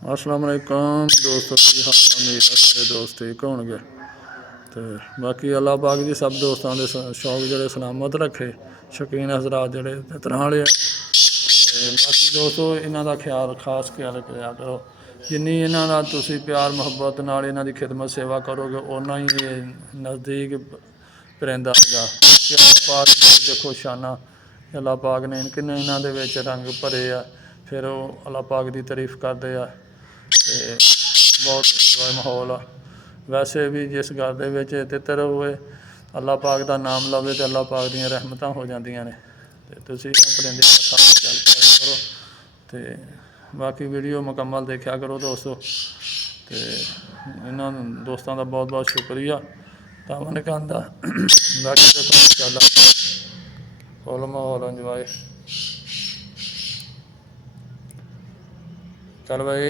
अस्सलाम वालेकुम दोस्तों, की हाल है? उम्मीद है सारे दोस्त ठीक होंगे। तो बाकी अल्लाह पाक जी सब दोस्तों के शौक जोड़े सलामत रखे, शौकीन हजरात जोड़े तरह वाले। बाकी दोस्तों इन्हों का ख्याल खास ख्याल करा करो, जिन्नी इन्हों का तुम प्यार मुहब्बत नाल इन्हों की खिदमत सेवा करोगे उन्ना ही नज़दीक परिंदा आएगा। अल्लाह पाक देखो शाना, अल्लाह पाक ने किन्ने इन्हों के रंग भरे आ, फिर वो अल्लाह पाक की तारीफ करते हैं। बहुत इंजॉय माहौल आ। वैसे भी जिस घर के तितर होए अल्लाह पाक का नाम लवे तो अल्लाह पाक दी रहमत हो जांदियां ने। ते तुसीं परिंदे दा खास ख्याल करा करो। तो बाकी वीडियो मुकम्मल देखा करो दोस्तों। तो इन्हों दोस्तों का बहुत बहुत शुक्रिया तावन कहता। बाकी देखो माशाअल्लाह फुल माहौल इंजॉय। चल भाई